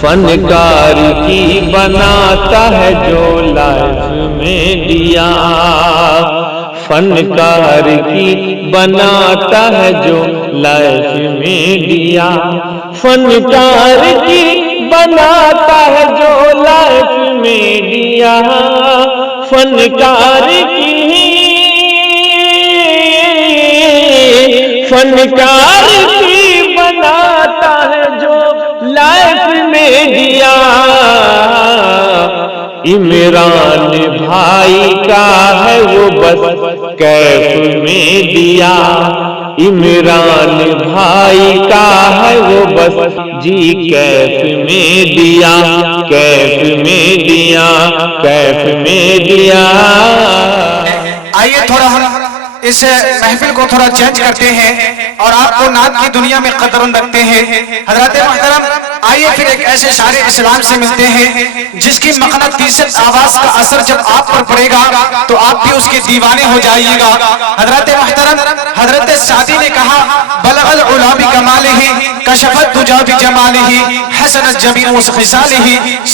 فنکار کی بناتا ہے جو لائف میں دیا، فنکار کی بناتا ہے جو لائف میں دیا، فنکار کی بناتا ہے جو لائف میں دیا، فنکار کی بناتا ہے جو لائف میں دیا۔ عمران بھائی کا ہے وہ بس کیف میں دیا، عمران بھائی کا ہے وہ بس جی کیف میں دیا، کیف میں دیا، کیف میں دیا۔ آئیے تھوڑا ہم اس محفل کو تھوڑا چینج کرتے ہیں اور آپ کو نعت کی دنیا میں قدر رکھتے ہیں۔ حضرات محترم آئیے پھر ایک ایسے شاعر اسلام سے ملتے ہیں جس کی مقناطیست آواز کا اثر جب آپ پر پڑے گا تو آپ بھی اس کے دیوانے ہو جائیے گا۔ حضرات محترم حضرت سعدی نے کہا بلغ العلا بکمالہ کشفت دجا بجمالہ حسنت جمیع خصالہ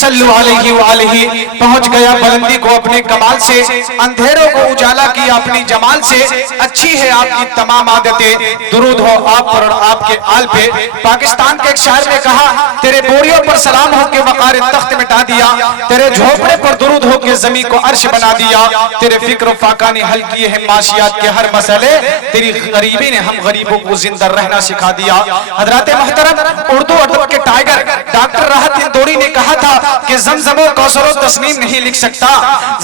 صلو علیہ وآلہ، پہنچ گیا بلندی کو اپنے کمال سے، اندھیروں کو اجالا کیا اپنی جمال سے، اچھی ہے آپ کی تمام عادتیں، درود ہو آپ پر اور آپ کے آل پہ۔ پاکستان کے ایک شاعر نے کہا تیرے بوریوں پر سلام ہو کے وقار تخت مٹا دیا، تیرے جھوپڑے پر درود ہو کے زمین کو عرش بنا دیا، تیرے فکر و فاقہ نے حل کیے ہیں معاشیات کے ہر مسئلے، تیری غریبی نے ہم غریبوں کو زندہ رہنا سکھا دیا۔ حضرات محترم اردو ادب کے ٹائگر ڈاکٹر راحت اندوری نے کہا تھا کہ زمزم و کوثر و تسنیم نہیں لکھ سکتا،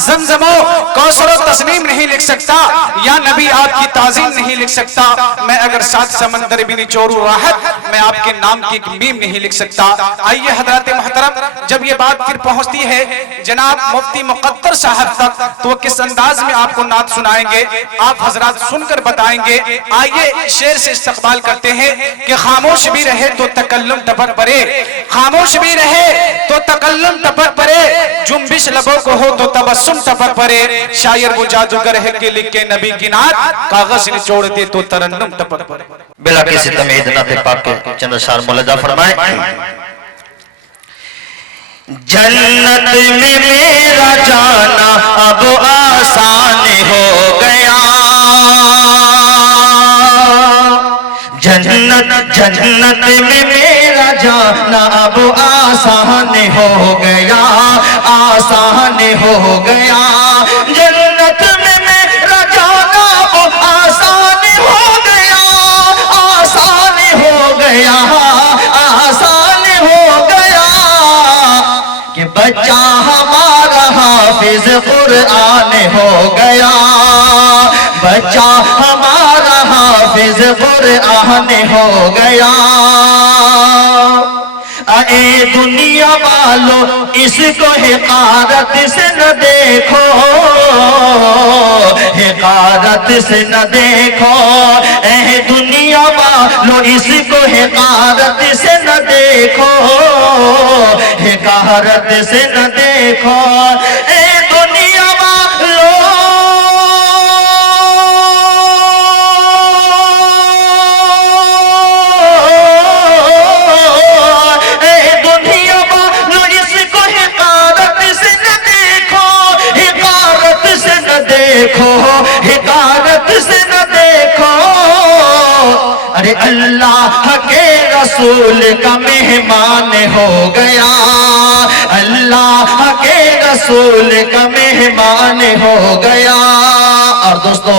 زمزم و کوثر و تسنیم نہیں لکھ سکتا، یا نبی آپ کی تعظیم نہیں لکھ سکتا، میں اگر سات سمندر بھی نچوڑوں راحت میں آپ کے نام کی ایک میم نہیں لکھ سکتا۔ آئیے حضرات محترم جب یہ بات پھر پہنچتی ہے جناب مفتی مقدر صاحب تک تو وہ کس انداز میں آپ کو نعت سنائیں گے آپ حضرات سن کر بتائیں گے۔ آئیے شعر سے استقبال کرتے ہیں کہ خاموش بھی رہے تو تکلم ٹپک پڑے، خاموش بھی رہے تو تکلم ٹپک پڑے، جنبش لبوں کو ہو تو تبسم ٹپک پڑے، شاعر وہ جادوگر ہے کہ لکھے نبی کی نعت کاغذ نچوڑ دے تو ترنم ٹپک پڑے۔ بلا کسی تمہید نعت پاک کے چند اشعار ملحظہ فرمائیں۔ جنت میں میرا جانا اب آسان ہو گیا، جنت میں میرا جانا اب آسان ہو گیا، آسان ہو گیا، جنت میں میرا جانا اب آسان ہو گیا، آسان ہو گیا، آسان ہو گیا، کہ بچہ ہمارا حافظ قرآن ہو گیا، بچہ ہمارا حافظ قرآن ہو گیا۔ اے دنیا والو اس کو حقارت سے نہ دیکھو، حقارت سے نہ دیکھو، اے دنیا والو اس کو حقارت سے نہ دیکھو، حقارت سے نہ دیکھو، اے دنیا والو حقارت سے نہ دیکھو، ارے اللہ کے رسول کا مہمان ہو گیا، اللہ کے رسول کا مہمان ہو گیا۔ اور دوستو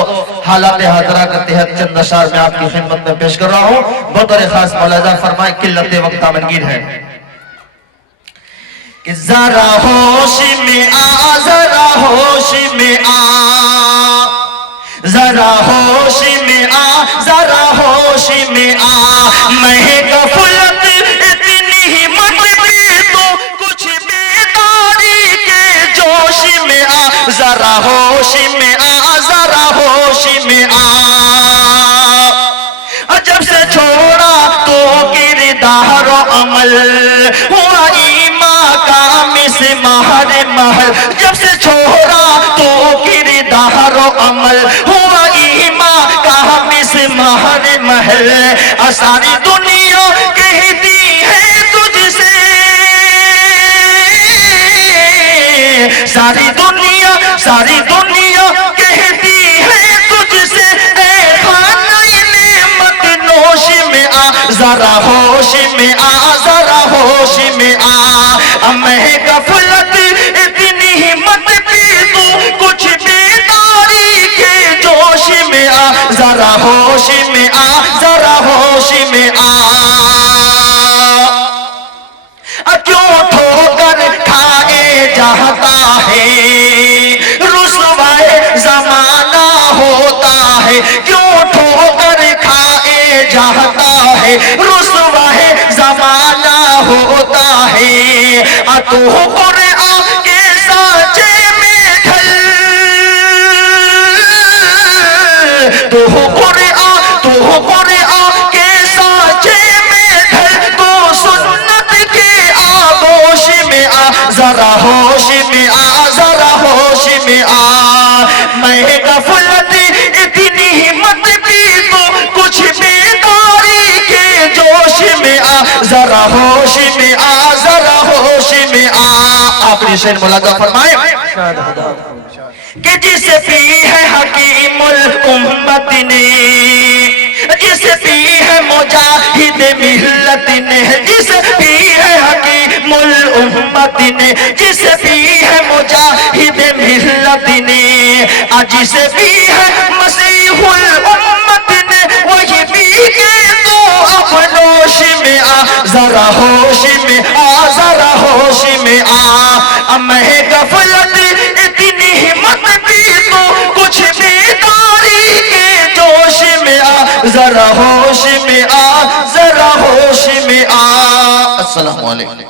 حالات حاضرہ کا تحت چند اشعار میں آپ کی خدمت میں پیش کر رہا ہوں، بطور خاص ملاحظہ فرمائیں، قلت وقت آمنگیر ہے کہ ذرا ہوش میں آ، ذرا ہوش میں آ، ذرا ہوش میں آ، ذرا ہوش میں آ، میں غفلت اتنی ہی مت دے تو کچھ بیداری کے جوش میں آ، ذرا ہوش میں آ، ذرا ہوش میں آ، جب سے چھوڑا تو کردار و عمل ہوا ایمان کا مسمار محل، جب سے چھوڑا تو کردار و عمل ہوا ایمان کا مسمار محل، ساری دنیا کہتی ہے تجھ سے ساری دنیا کہتی ہے تجھ سے اے خانہ نعمت نوش میں آ ذرا ہوش میں آ ذرا ہوش میں آ میں غفلت اتنی ہمت پی تو کچھ بیداری کے جوش میں آ ذرا ہوش میں آ ذرا ہوش میں آ کیوں ٹھوکر کھائے جاتا ہے رسوائے زمانہ ہوتا ہے کیوں ٹھوکر کھائے جاتا ہے رسوائے زمانہ ہوتا ہے تو قرآن کے سانچے میں ڈھل تو قرآن کے سانچے میں ڈھل تو سنت کے آغوش میں آ ذرا ہوش میں آ ذرا ہوش میں آ میں غفلت اتنی ہمت بھی تو کچھ بیداری کے جوش میں آ ذرا ہوش میں آ ذرا ہوش میں آ آخری شعر ملاحظہ فرمائے کہ جس پی ہے حکیم الامت نے جس پی ہے مجاہد ملت نے جس پی ہے حکیم الامت نے جس پی ہے مجاہد ملت نے جس پی ہے مسیح الامت نے وہی پی کے تو اب نوش میں آ ذرا ہوش میں آ ذرا ہوش میں آ میں غفلت اتنی ہمت بھی تو کچھ بیداری کے جوش میں آ ذرا ہوش میں آ ذرا ہوش میں آ السلام علیکم